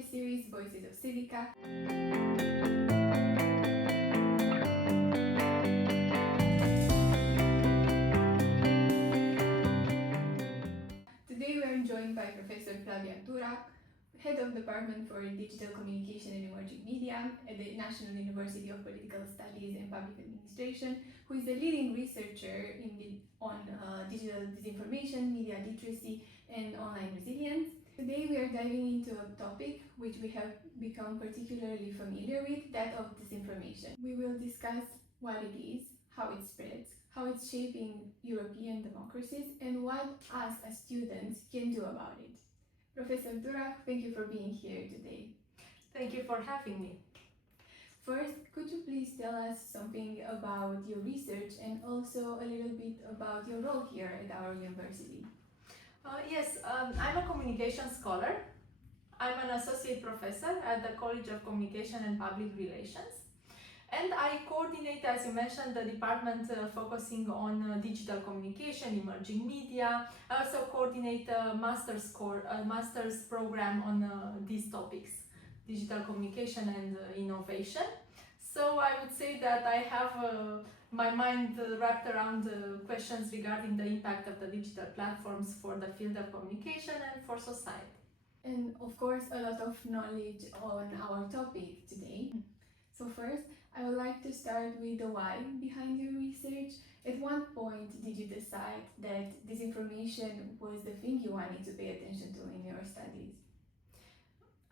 podcast series Voices of Civica. Today we are joined by Professor Flavia Turak, Head of Department for Digital Communication and Emerging Media at the National University of Political Studies and Public Administration, who is a leading researcher on digital disinformation, media literacy, and online resilience. Today we are diving into a topic which we have become particularly familiar with, that of disinformation. We will discuss what it is, how it spreads, how it's shaping European democracies, and what us as students can do about it. Professor Turak, thank you for being here today. Thank you for having me. First, could you please tell us something about your research and also a little bit about your role here at our university? Yes, I'm a communication scholar. I'm an associate professor at the College of Communication and Public Relations. And I coordinate, as you mentioned, the department focusing on digital communication, emerging media. I also coordinate a master's program on these topics, digital communication and innovation. So I would say that I have my mind wrapped around questions regarding the impact of the digital platforms for the field of communication and for society. And of course, a lot of knowledge on our topic today. So first, I would like to start with the why behind your research. At what point did you decide that disinformation was the thing you wanted to pay attention to in your studies?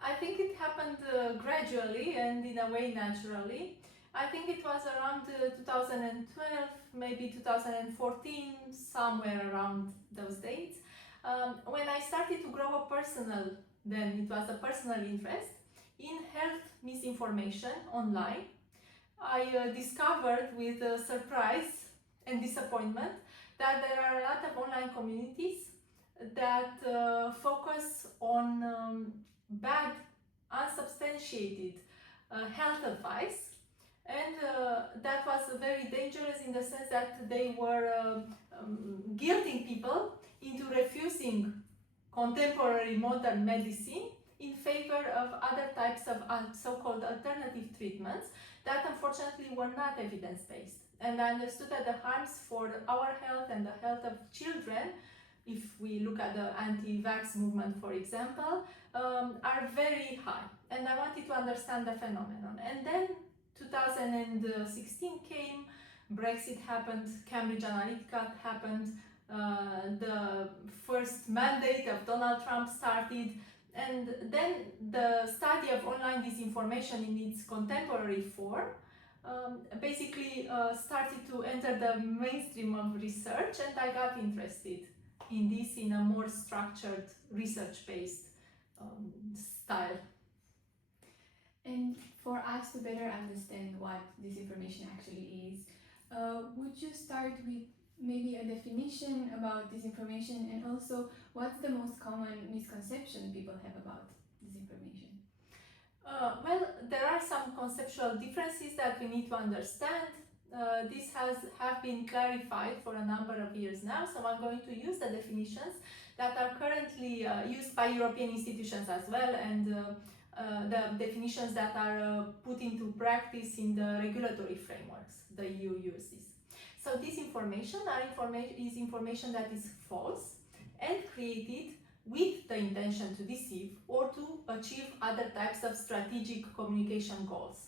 I think it happened gradually and in a way naturally. I think it was around 2012, maybe 2014, somewhere around those dates, when I started to grow it was a personal interest in health misinformation online. I discovered with surprise and disappointment that there are a lot of online communities that focus on bad, unsubstantiated health advice, and that was very dangerous in the sense that they were guilting people into refusing contemporary modern medicine in favor of other types of so-called alternative treatments that unfortunately were not evidence-based. And I understood that the harms for our health and the health of children, if we look at the anti-vax movement, for example, are very high. And I wanted to understand the phenomenon. And then 2016 came, Brexit happened, Cambridge Analytica happened, the first mandate of Donald Trump started, and then the study of online disinformation in its contemporary form basically started to enter the mainstream of research, and I got interested in this in a more structured, research-based style. And for us to better understand what disinformation actually is, would you start with maybe a definition about disinformation, and also what's the most common misconception people have about disinformation? Well, there are some conceptual differences that we need to understand. This have been clarified for a number of years now, so I'm going to use the definitions that are currently used by European institutions as well, and the definitions that are put into practice in the regulatory frameworks the EU uses. So disinformation is information that is false and created with the intention to deceive or to achieve other types of strategic communication goals.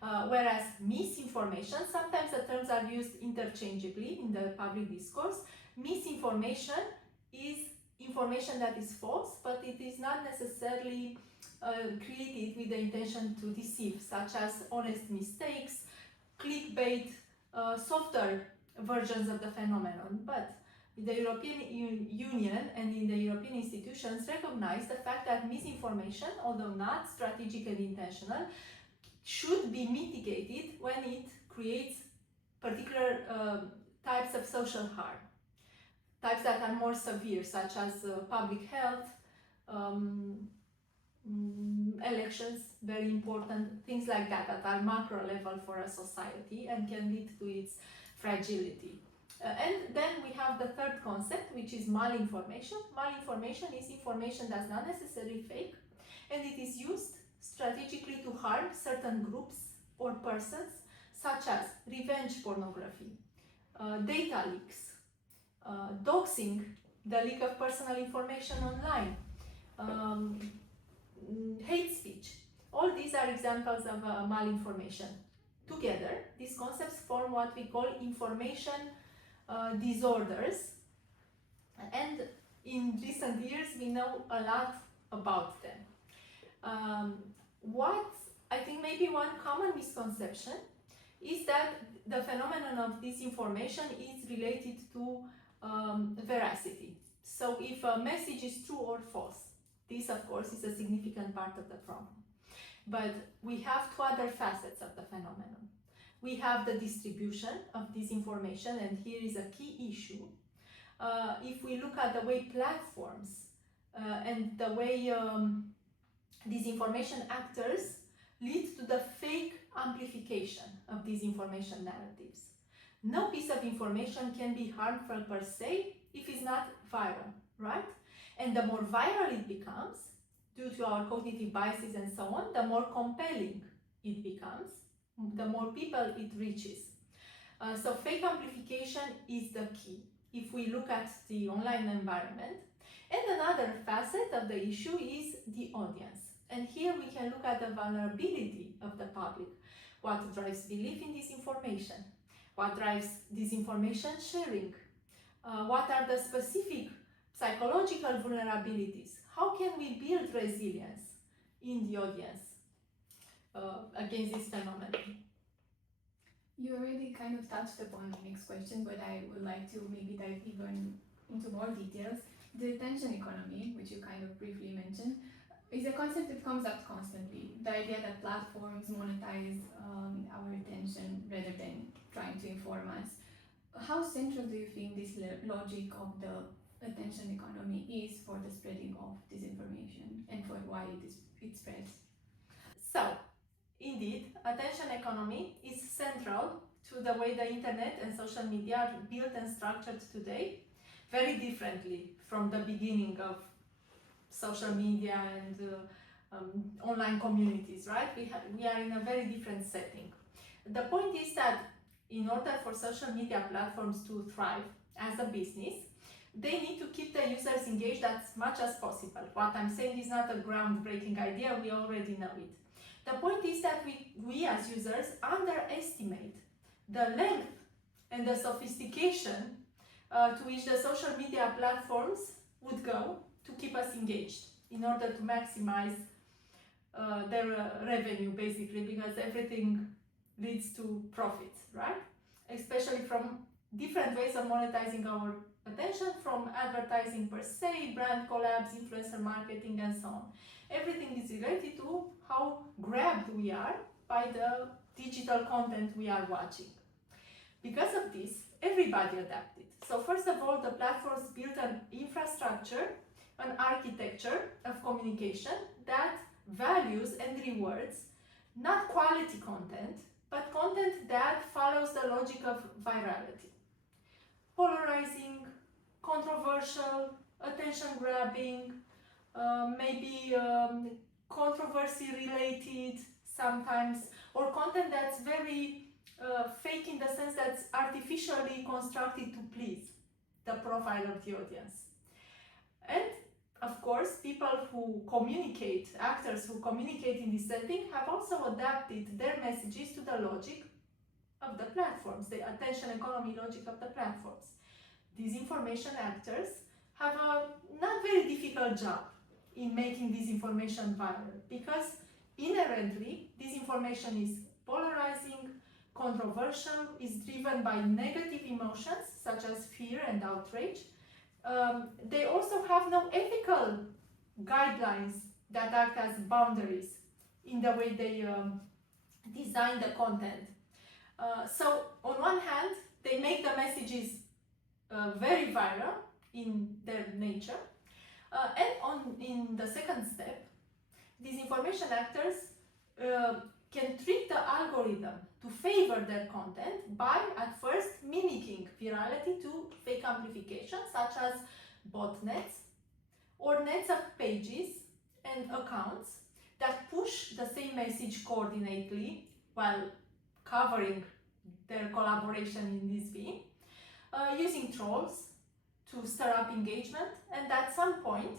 Whereas misinformation, sometimes the terms are used interchangeably in the public discourse. Misinformation is information that is false, but it is not necessarily created with the intention to deceive, such as honest mistakes, clickbait, softer versions of the phenomenon. But the European Union and in the European institutions recognize the fact that misinformation, although not strategic and intentional, should be mitigated when it creates particular types of social harm, types that are more severe, such as public health, elections, very important, things like that, that are macro level for a society and can lead to its fragility. And then we have the third concept, which is malinformation. Malinformation is information that's not necessarily fake, and it is used strategically to harm certain groups or persons, such as revenge pornography, data leaks, doxing, the leak of personal information online, hate speech. All these are examples of malinformation. Together, these concepts form what we call information disorders, and in recent years we know a lot about them. What I think maybe one common misconception is that the phenomenon of disinformation is related to veracity. So if a message is true or false, this of course is a significant part of the problem. But we have two other facets of the phenomenon. We have the distribution of disinformation, and here is a key issue. If we look at the way platforms and the way disinformation actors lead to the fake amplification of disinformation narratives. No piece of information can be harmful per se if it's not viral, right? And the more viral it becomes, due to our cognitive biases and so on, the more compelling it becomes, the more people it reaches. So fake amplification is the key if we look at the online environment. And another facet of the issue is the audience. And here we can look at the vulnerability of the public. What drives belief in disinformation? What drives disinformation sharing? What are the specific psychological vulnerabilities? How can we build resilience in the audience against this phenomenon? You already kind of touched upon the next question, but I would like to maybe dive even into more details. The attention economy, which you kind of briefly mentioned, is a concept that comes up constantly. The idea that platforms monetize our attention rather than trying to inform us. How central do you think this logic of the attention economy is for the spreading of disinformation and for why it spreads? So, indeed, attention economy is central to the way the internet and social media are built and structured today, very differently from the beginning of social media and online communities, right? We are in a very different setting. The point is that in order for social media platforms to thrive as a business, they need to keep the users engaged as much as possible. What I'm saying is not a groundbreaking idea, we already know it. The point is that we as users underestimate the length and the sophistication to which the social media platforms would go to keep us engaged in order to maximize their revenue, basically, because everything leads to profits, right? Especially from different ways of monetizing our attention, from advertising per se, brand collabs, influencer marketing, and so on. Everything is related to how grabbed we are by the digital content we are watching. Because of this, everybody adapted. So first of all, the platforms built an infrastructure, an architecture of communication that values and rewards not quality content, but content that follows the logic of virality. Polarizing, controversial, attention-grabbing, maybe controversy related sometimes, or content that's very fake in the sense that's artificially constructed to please the profile of the audience. And of course, people who communicate, actors who communicate in this setting have also adapted their messages to the logic of the platforms, the attention economy logic of the platforms. These information actors have a not very difficult job in making disinformation viral, because inherently disinformation is polarizing, controversial, is driven by negative emotions such as fear and outrage. They also have no ethical guidelines that act as boundaries in the way they design the content. So on one hand, they make the messages very viral in their nature, and in the second step, these information actors can trick the algorithm to favor their content by at first mimicking virality to fake amplification, such as botnets or nets of pages and accounts that push the same message coordinately while covering their collaboration in this V, using trolls to stir up engagement, and at some point,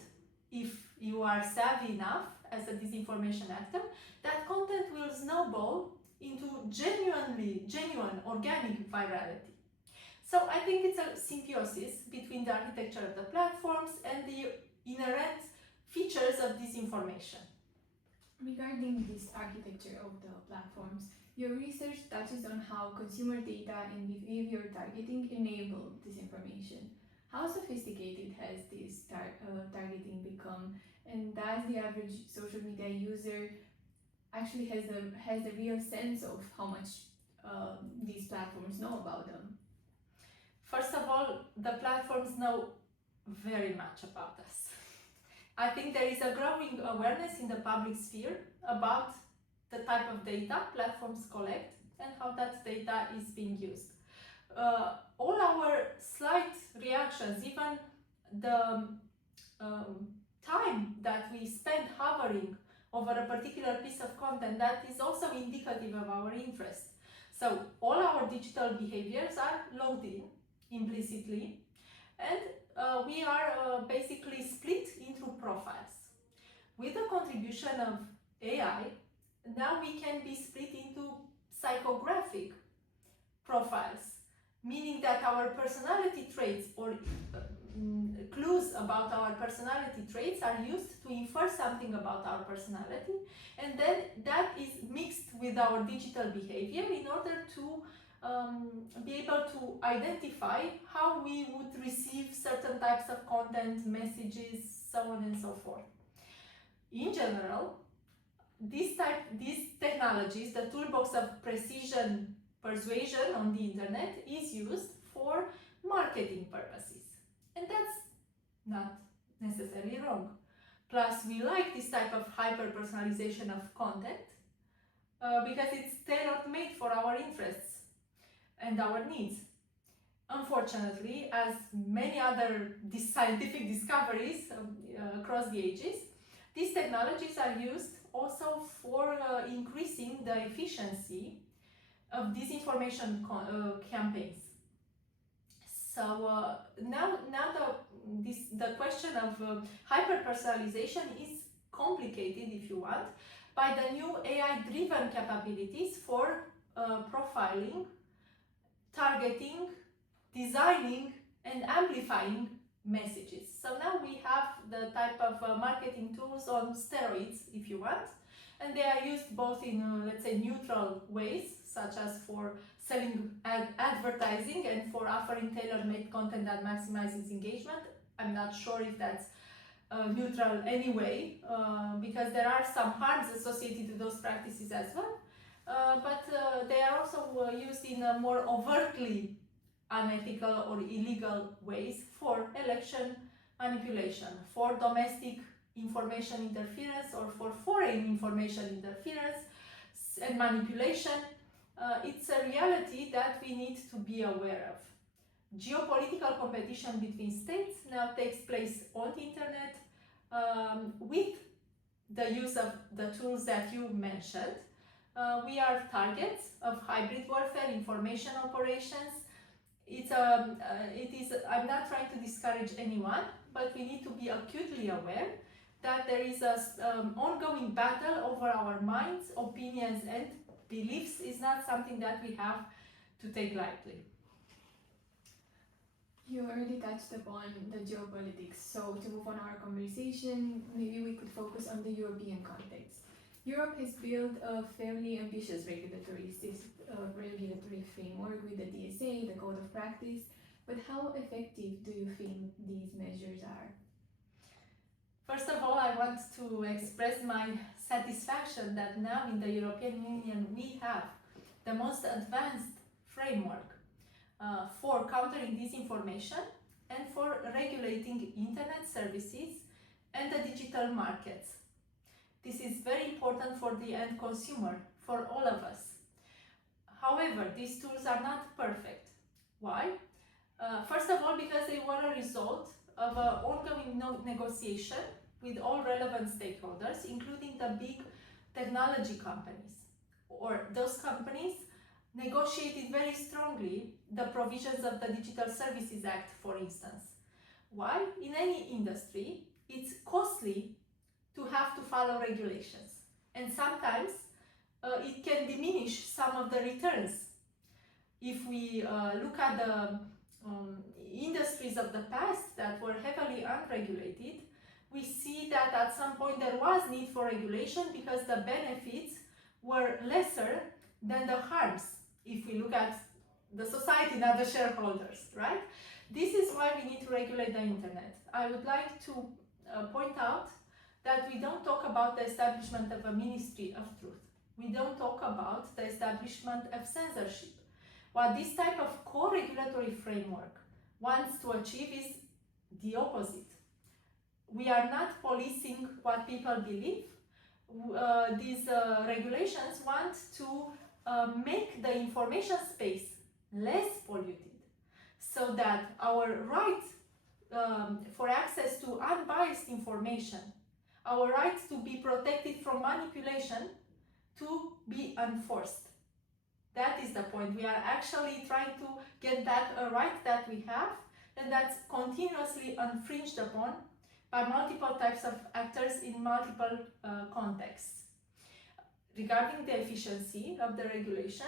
if you are savvy enough as a disinformation actor, that content will snowball into genuine organic virality. So I think it's a symbiosis between the architecture of the platforms and the inherent features of disinformation. Regarding this architecture of the platforms, your research touches on how consumer data and behavior targeting enable disinformation. How sophisticated has this targeting become, and does the average social media user actually has a real sense of how much these platforms know about them? First of all, the platforms know very much about us. I think there is a growing awareness in the public sphere about the type of data platforms collect and how that data is being used. All our slight reactions, even the time that we spend hovering over a particular piece of content, that is also indicative of our interest. So all our digital behaviors are logged in implicitly, and we are basically split into profiles. With the contribution of AI, now we can be split into psychographic profiles, meaning that our personality traits or clues about our personality traits are used to infer something about our personality, and then that is mixed with our digital behavior in order to be able to identify how we would receive certain types of content, messages, so on and so forth. In general, these technologies, the toolbox of precision persuasion on the internet, is used for marketing purposes. And that's not necessarily wrong. Plus, we like this type of hyper-personalization of content because it's tailor-made for our interests and our needs. Unfortunately, as many other scientific discoveries across the ages, these technologies are used also for increasing the efficiency of disinformation campaigns. So now the question of hyper-personalization is complicated, if you want, by the new AI-driven capabilities for profiling, targeting, designing, and amplifying messages. So now we have the type of marketing tools on steroids, if you want, and they are used both in, let's say, neutral ways, such as for selling advertising and for offering tailor-made content that maximizes engagement. I'm not sure if that's neutral anyway, because there are some harms associated with those practices as well. But they are also used in a more overtly unethical or illegal ways for election manipulation, for domestic information interference, or for foreign information interference and manipulation. It's a reality that we need to be aware of. Geopolitical competition between states now takes place on the internet with the use of the tools that you mentioned. We are targets of hybrid warfare, information operations. I'm not trying to discourage anyone, but we need to be acutely aware that there is an ongoing battle over our minds, opinions, and beliefs. Is not something that we have to take lightly. You already touched upon the geopolitics, so to move on our conversation, maybe we could focus on the European context. Europe has built a fairly ambitious regulatory framework with the DSA, the Code of Practice, but how effective do you think these measures are? First of all, I want to express my satisfaction that now in the European Union we have the most advanced framework for countering disinformation and for regulating internet services and the digital markets. This is very important for the end consumer, for all of us. However, these tools are not perfect. Why? First of all, because they were a result of an ongoing negotiation with all relevant stakeholders, including the big technology companies, or those companies negotiated very strongly the provisions of the Digital Services Act, for instance. Why? In any industry, it's costly to have to follow regulations, and sometimes it can diminish some of the returns. If we look at the industries of the past that were heavily unregulated, we see that at some point there was need for regulation because the benefits were lesser than the harms, if we look at the society, not the shareholders, right? This is why we need to regulate the internet. I would like to point out that we don't talk about the establishment of a Ministry of Truth. We don't talk about the establishment of censorship. What this type of co-regulatory framework wants to achieve is the opposite. We are not policing what people believe. These regulations want to make the information space less polluted, so that our right for access to unbiased information, our right to be protected from manipulation, to be enforced. That is the point. We are actually trying to get back a right that we have, and that's continuously infringed upon by multiple types of actors in multiple contexts. Regarding the efficiency of the regulation,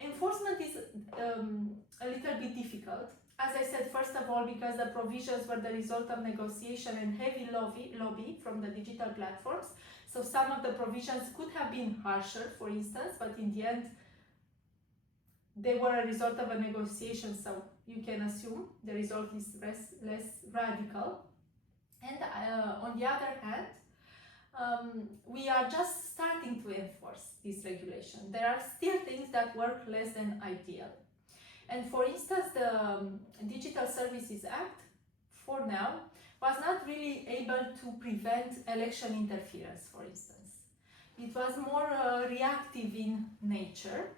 enforcement is a little bit difficult. As I said, first of all, because the provisions were the result of negotiation and heavy lobby from the digital platforms. So some of the provisions could have been harsher, for instance, but in the end, they were a result of a negotiation, so you can assume the result is less radical. And on the other hand, we are just starting to enforce this regulation. There are still things that work less than ideal. And for instance, the Digital Services Act, for now, was not really able to prevent election interference, for instance. It was more reactive in nature.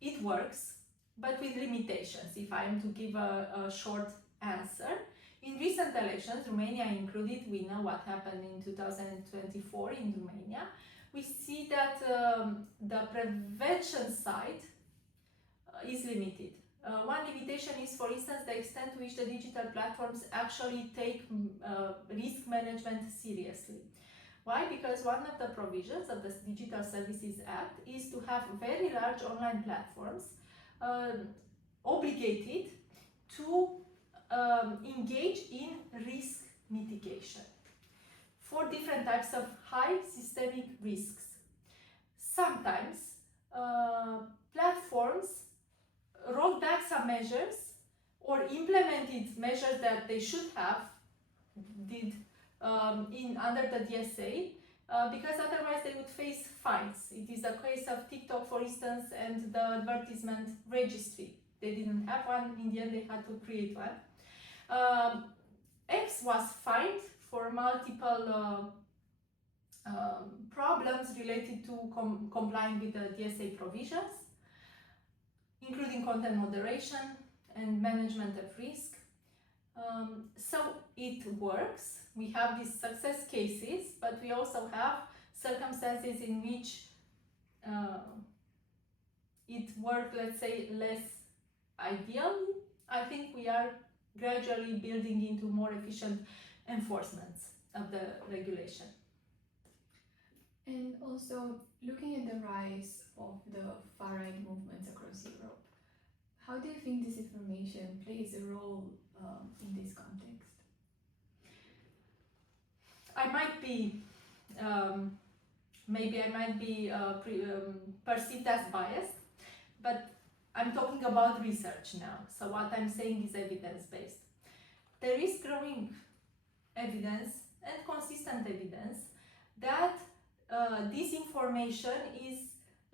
It works, but with limitations. If I am to give a short answer, in recent elections, Romania included, we know what happened in 2024 in Romania. We see that the prevention side is limited. One limitation is, for instance, the extent to which the digital platforms actually take risk management seriously. Why? Because one of the provisions of the Digital Services Act is to have very large online platforms obligated to engage in risk mitigation for different types of high systemic risks. Sometimes platforms rolled back some measures or implemented measures that they should have did under the DSA because otherwise they would face fines. It is the case of TikTok, for instance, and the advertisement registry. They didn't have one, in the end they had to create one. X was fined for multiple problems related to complying with the DSA provisions, including content moderation and management of risk. So it works. We have these success cases, but we also have circumstances in which it worked, let's say, less ideally. I think we are gradually building into more efficient enforcements of the regulation. And also, looking at the rise of the far-right movements across Europe, how do you think disinformation plays a role in this context? I might be, maybe I might be perceived as biased, but I'm talking about research now. So what I'm saying is evidence-based. There is growing evidence and consistent evidence that disinformation is,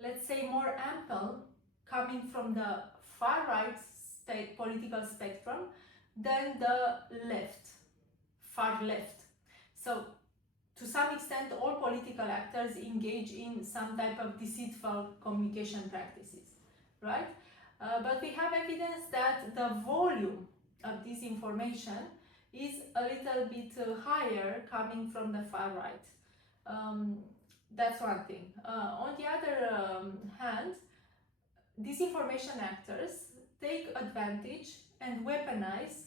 let's say, more ample coming from the far-right political spectrum than the left, far left. So to some extent, all political actors engage in some type of deceitful communication practices, right? But we have evidence that the volume of disinformation is a little bit higher coming from the far right. That's one thing. On the other hand, disinformation actors take advantage and weaponize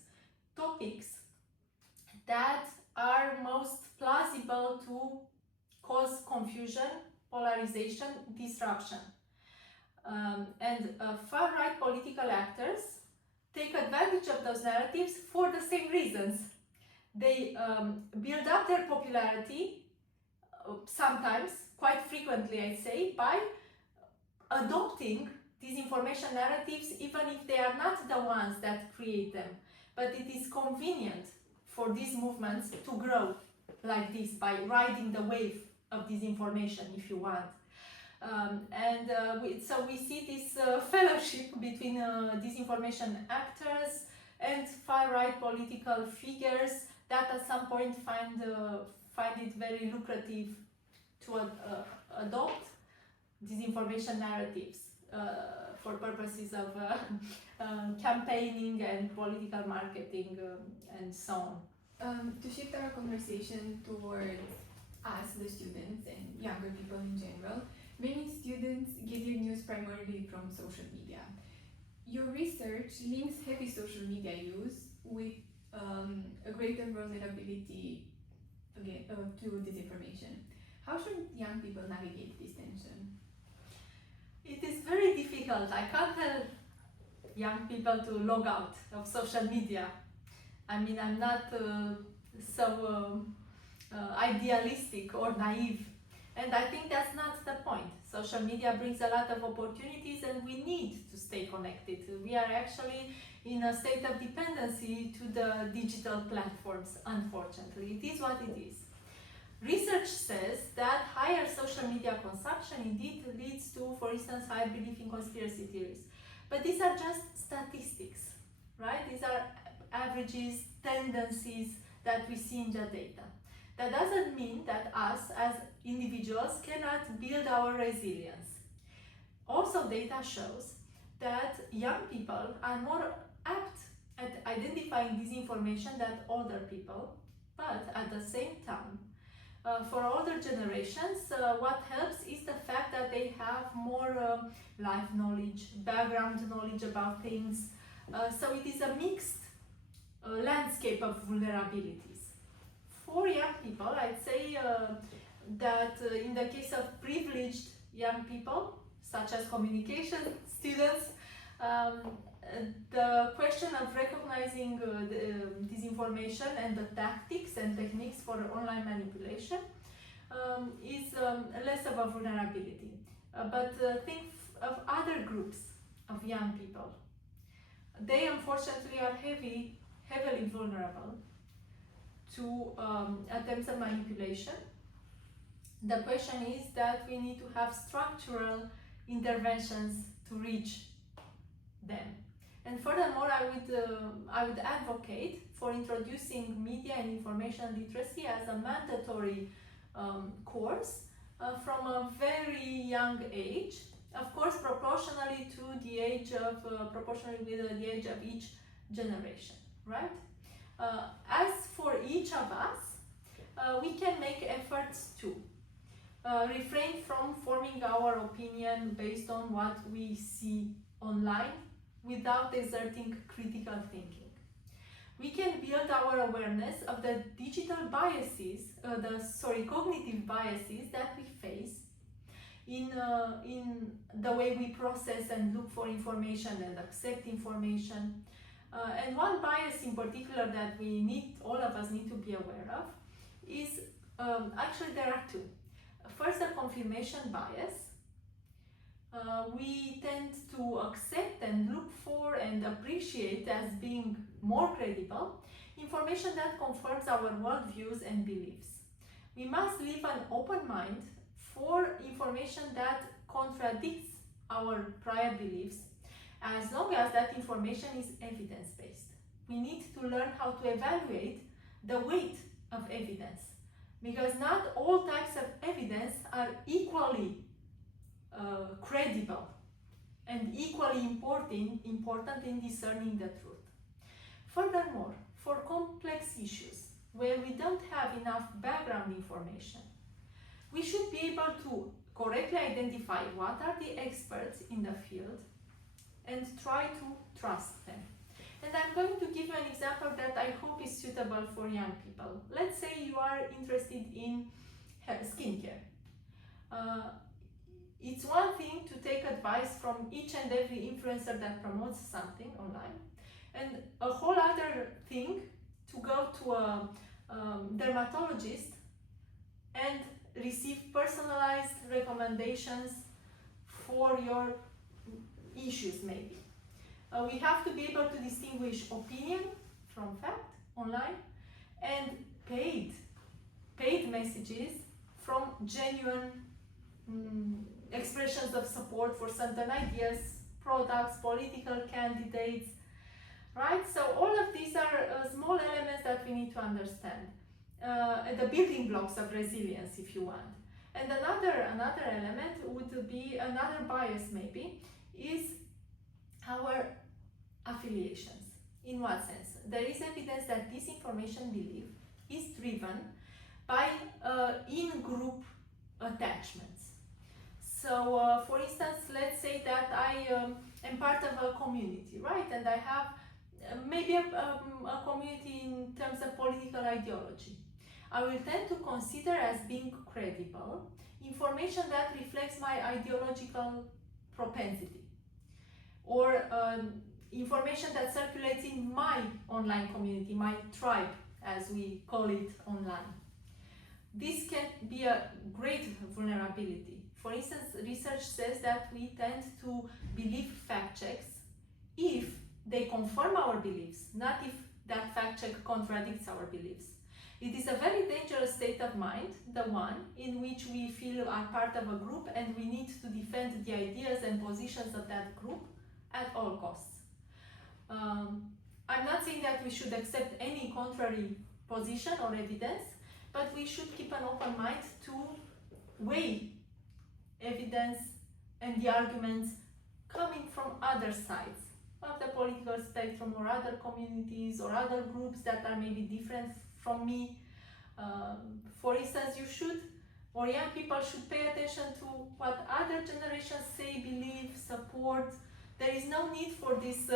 topics that are most plausible to cause confusion, polarization, disruption. And far-right political actors take advantage of those narratives for the same reasons. They build up their popularity, sometimes, quite frequently I'd say, by adopting disinformation narratives even if they are not the ones that create them. But it is convenient for these movements to grow like this by riding the wave of disinformation, if you want. So we see this fellowship between disinformation actors and far-right political figures that at some point find it very lucrative to adopt disinformation narratives for purposes of campaigning and political marketing and so on. To shift our conversation towards us, the students, and younger people in general, many students get their news primarily from social media. Your research links heavy social media use with a greater vulnerability to disinformation. How should young people navigate this tension? It is very difficult. I can't tell young people to log out of social media. I mean, I'm not so idealistic or naive. And I think that's not the point. Social media brings a lot of opportunities and we need to stay connected. We are actually in a state of dependency to the digital platforms, unfortunately. It is what it is. Research says that higher social media consumption indeed leads to, for instance, higher belief in conspiracy theories. But these are just statistics, right? These are averages, tendencies that we see in the data. That doesn't mean that us as individuals cannot build our resilience. Also, data shows that young people are more apt at identifying disinformation than older people, but at the same time, for older generations, what helps is the fact that they have more life knowledge, background knowledge about things. So it is a mixed landscape of vulnerabilities. For young people, I'd say that in the case of privileged young people, such as communication students, the question of recognizing disinformation and the tactics and techniques for online manipulation is less of a vulnerability. But think of other groups of young people. They unfortunately are heavily vulnerable to attempts at manipulation. The question is that we need to have structural interventions to reach them. And furthermore, I would advocate for introducing media and information literacy as a mandatory course from a very young age. Of course, proportionally with the age of each generation, right? As for each of us, we can make efforts to refrain from forming our opinion based on what we see online without exerting critical thinking. We can build our awareness of the digital biases, cognitive biases that we face in the way we process and look for information and accept information. And one bias in particular that all of us need to be aware of is, actually there are two. First, the confirmation bias. We tend to accept and look for and appreciate as being more credible information that confirms our worldviews and beliefs. We must leave an open mind for information that contradicts our prior beliefs, as long as that information is evidence-based. We need to learn how to evaluate the weight of evidence, because not all types of evidence are equally credible and equally important in discerning the truth. Furthermore, for complex issues where we don't have enough background information, we should be able to correctly identify what are the experts in the field and try to trust them. And I'm going to give you an example that I hope is suitable for young people. Let's say you are interested in skincare. It's one thing to take advice from each and every influencer that promotes something online, and a whole other thing to go to a dermatologist and receive personalized recommendations for your issues maybe. We have to be able to distinguish opinion from fact online and paid messages from genuine expressions of support for certain ideas, products, political candidates, right? So all of these are small elements that we need to understand. The building blocks of resilience, if you want. And another element would be, another bias maybe, is our affiliations. In what sense? There is evidence that disinformation belief is driven by in-group attachments. So, for instance, let's say that I am part of a community, right? And I have maybe a community in terms of political ideology. I will tend to consider as being credible information that reflects my ideological propensity, or information that circulates in my online community, my tribe, as we call it online. This can be a great vulnerability. For instance, research says that we tend to believe fact checks if they confirm our beliefs, not if that fact check contradicts our beliefs. It is a very dangerous state of mind, the one in which we feel are part of a group and we need to defend the ideas and positions of that group at all costs. I'm not saying that we should accept any contrary position or evidence, but we should keep an open mind to weigh evidence and the arguments coming from other sides of the political spectrum, or other communities or other groups that are maybe different from me. For instance, you should, or young people should pay attention to what other generations say, believe, support. There is no need for this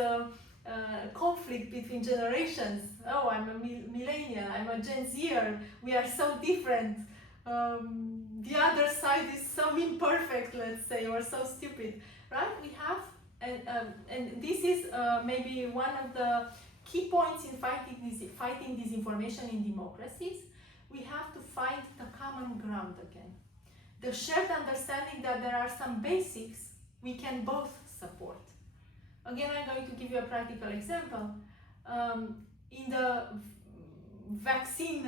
conflict between generations. Oh, I'm a millennial, I'm a Gen Zer, we are so different. The other side is so imperfect, let's say, or so stupid, right? We have, and this is maybe one of the key points in fighting disinformation in democracies. We have to find the common ground again. The shared understanding that there are some basics we can both support. Again, I'm going to give you a practical example. In the vaccine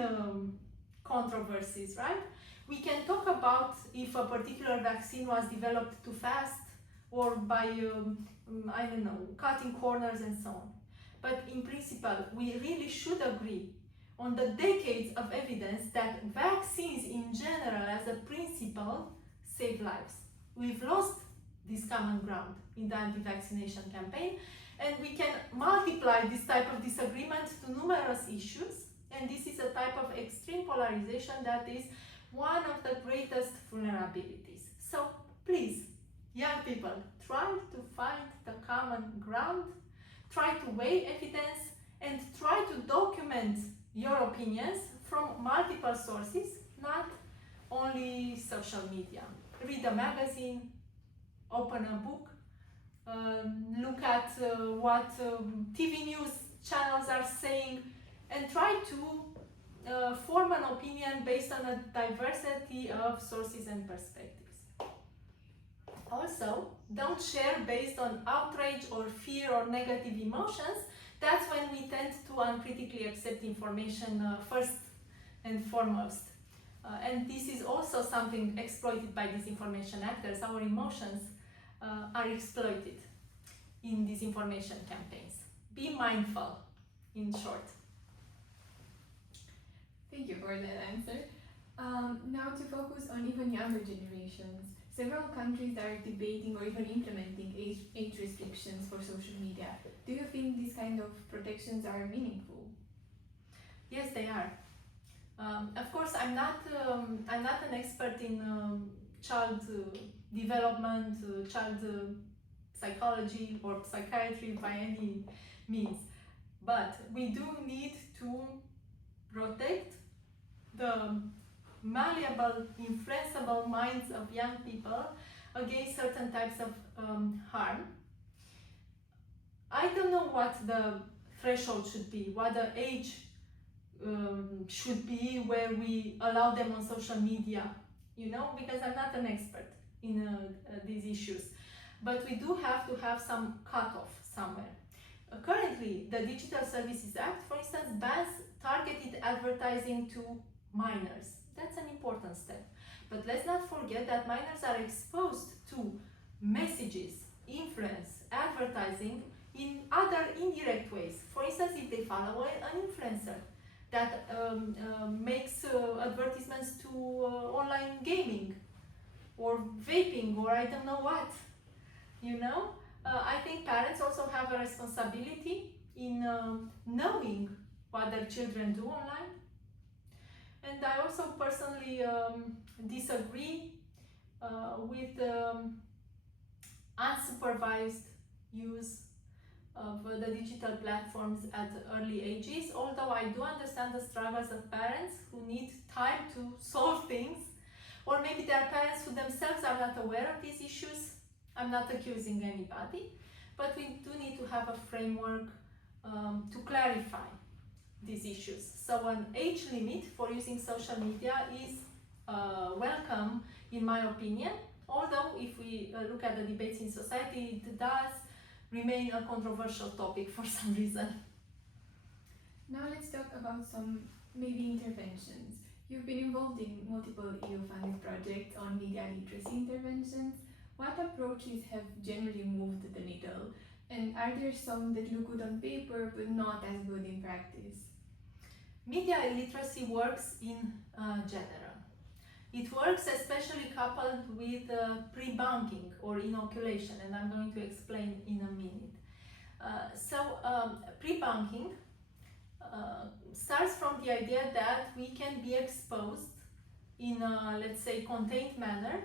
controversies, right? We can talk about if a particular vaccine was developed too fast or by, I don't know, cutting corners and so on. But in principle, we really should agree on the decades of evidence that vaccines in general, as a principle, save lives. We've lost this common ground in the anti-vaccination campaign, and we can multiply this type of disagreement to numerous issues, and this is a type of extreme polarization that is one of the greatest vulnerabilities. So please, young people, try to find the common ground, try to weigh evidence, and try to document your opinions from multiple sources, not only social media. Read a magazine, open a book, look at what TV news channels are saying, and try to form an opinion based on a diversity of sources and perspectives. Also, don't share based on outrage or fear or negative emotions. That's when we tend to uncritically accept information first and foremost. And this is also something exploited by disinformation actors. Our emotions are exploited in disinformation campaigns. Be mindful, in short. Thank you for that answer. Now to focus on even younger generations. Several countries are debating or even implementing age restrictions for social media. Do you think this kind of of protections are meaningful? Yes, they are. Of course, I'm not an expert in child development, child psychology or psychiatry by any means, but we do need to protect the malleable, influenceable minds of young people against certain types of harm. I don't know what the threshold should be, what the age should be where we allow them on social media, because I'm not an expert in these issues. But we do have to have some cutoff somewhere. Currently, the Digital Services Act, for instance, bans targeted advertising to minors. That's an important step. But let's not forget that minors are exposed to messages, influence, advertising in other indirect ways. For instance, if they follow an influencer that makes advertisements to online gaming or vaping or I don't know what, I think parents also have a responsibility in knowing what their children do online. And I also personally disagree with unsupervised use of the digital platforms at early ages, although I do understand the struggles of parents who need time to solve things, or maybe there are parents who themselves are not aware of these issues. I'm not accusing anybody, but we do need to have a framework to clarify these issues. So an age limit for using social media is welcome in my opinion, although if we look at the debates in society, it does remain a controversial topic for some reason. Now let's talk about some maybe interventions. You've been involved in multiple EU-funded projects on media literacy interventions. What approaches have generally moved the needle? And are there some that look good on paper but not as good in practice? Media literacy works in general. It works especially coupled with pre-bunking or inoculation, and I'm going to explain in a minute. Pre-bunking starts from the idea that we can be exposed in a, let's say, contained manner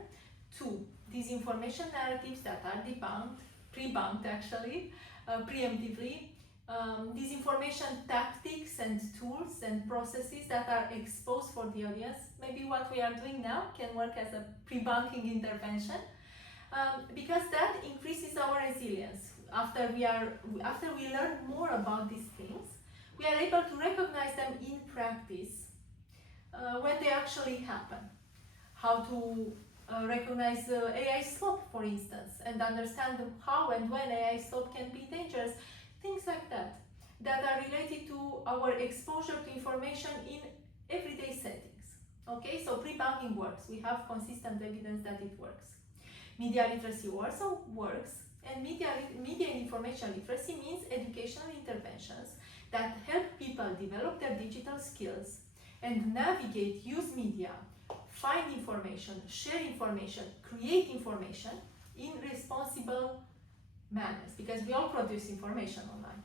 to disinformation narratives that are debunked, pre-bunked actually, preemptively, disinformation tactics and tools and processes that are exposed for the audience. Maybe what we are doing now can work as a pre-bunking intervention, because that increases our resilience. After we learn more about these things, we are able to recognize them in practice when they actually happen. How to recognize AI slop, for instance, and understand how and when AI slop can be dangerous. Things like that are related to our exposure to information in everyday settings. Okay, so pre-bunking works. We have consistent evidence that it works. Media literacy also works, and media and information literacy means educational interventions that help people develop their digital skills and navigate, use media, find information, share information, create information in responsible manners, because we all produce information online.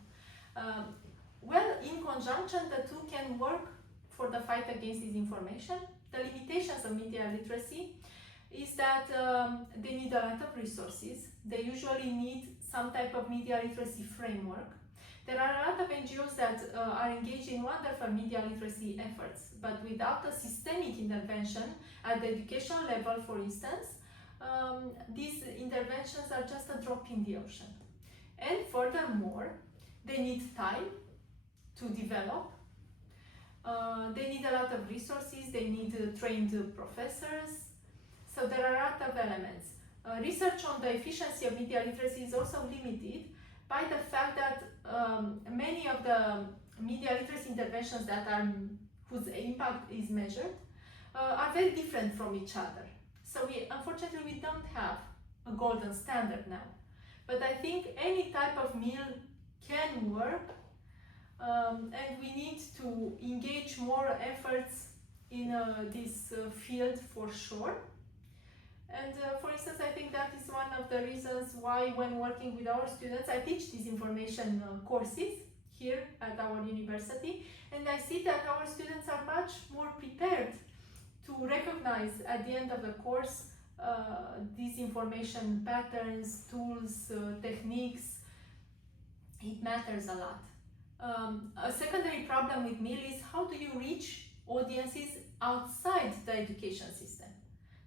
In conjunction, the two can work for the fight against disinformation. The limitations of media literacy is that they need a lot of resources. They usually need some type of media literacy framework. There are a lot of NGOs that are engaged in wonderful media literacy efforts, but without a systemic intervention at the educational level, for instance, these interventions are just a drop in the ocean. And furthermore, they need time to develop. They need a lot of resources, they need trained professors. So there are a lot of elements. Research on the efficiency of media literacy is also limited by the fact that many of the media literacy interventions whose impact is measured are very different from each other. So unfortunately, we don't have a golden standard now. But I think any type of meal can work, and we need to engage more efforts in this field for sure. And for instance, I think that is one of the reasons why when working with our students, I teach disinformation courses here at our university, and I see that our students are much more prepared to recognize at the end of the course disinformation patterns, tools, techniques. It matters a lot. A secondary problem with MIL is how do you reach audiences outside the education system?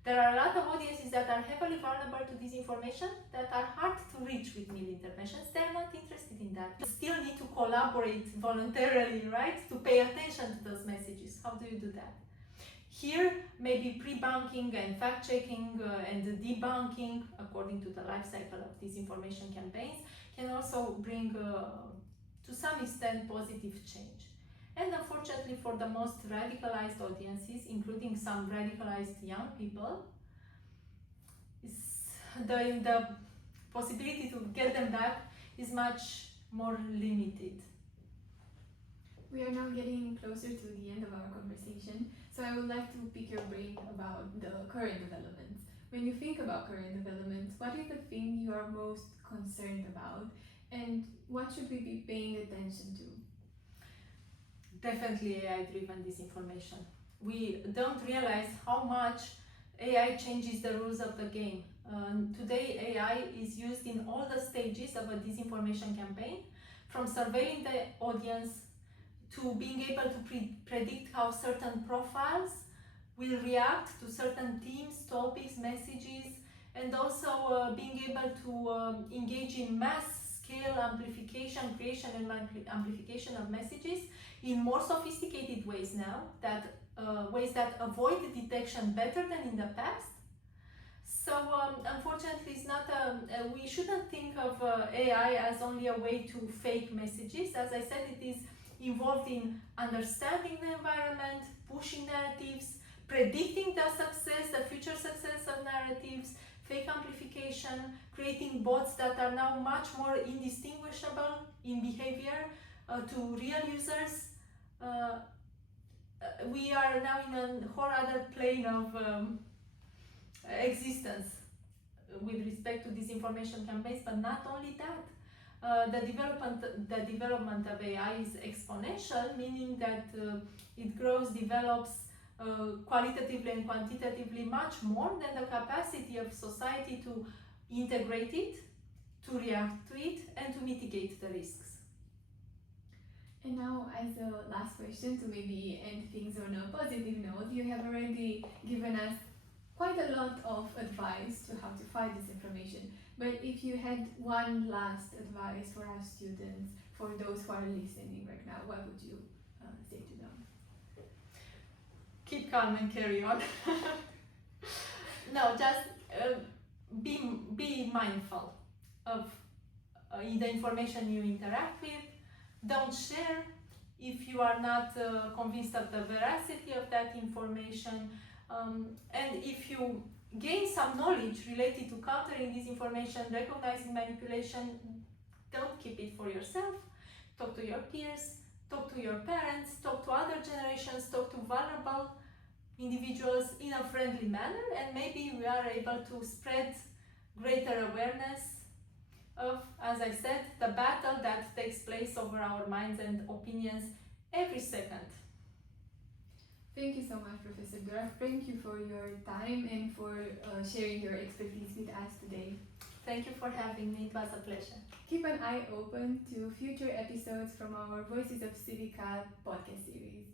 There are a lot of audiences that are heavily vulnerable to disinformation that are hard to reach with MIL interventions. They're not interested in that. You still need to collaborate voluntarily, right? To pay attention to those messages. How do you do that? Here, maybe pre-bunking and fact-checking and debunking, according to the life cycle of disinformation campaigns, can also bring, to some extent, positive change. And unfortunately, for the most radicalized audiences, including some radicalized young people, the possibility to get them back is much more limited. We are now getting closer to the end of our conversation, so I would like to pick your brain about the current developments. When you think about current developments, what is the thing you are most concerned about, and what should we be paying attention to? Definitely AI-driven disinformation. We don't realize how much AI changes the rules of the game. Today, AI is used in all the stages of a disinformation campaign, from surveilling the audience to being able to predict how certain profiles will react to certain themes, topics, messages, and also being able to engage in mass-scale amplification, creation and amplification of messages in more sophisticated ways now, ways that avoid detection better than in the past. So unfortunately, it's not we shouldn't think of AI as only a way to fake messages. As I said, it is involved in understanding the environment, pushing narratives, predicting the future success of narratives, fake amplification, creating bots that are now much more indistinguishable in behavior to real users. We are now in a whole other plane of existence with respect to disinformation campaigns, but not only that. The development of AI is exponential, meaning that it grows, develops qualitatively and quantitatively much more than the capacity of society to integrate it, to react to it, and to mitigate the risks. And now, as a last question, to maybe end things on a positive note, you have already given us quite a lot of advice to how to fight disinformation. But if you had one last advice for our students, for those who are listening right now, what would you say to them? Keep calm and carry on. No, just be mindful of the information you interact with. Don't share if you are not convinced of the veracity of that information. And if you gain some knowledge related to countering disinformation, recognizing manipulation, don't keep it for yourself. Talk to your peers, talk to your parents, talk to other generations, talk to vulnerable individuals in a friendly manner, and maybe we are able to spread greater awareness of, as I said, the battle that takes place over our minds and opinions every second. Thank you so much, Professor Dura. Thank you for your time and for sharing your expertise with us today. Thank you for having me. It was a pleasure. Keep an eye open to future episodes from our Voices of CIVICA podcast series.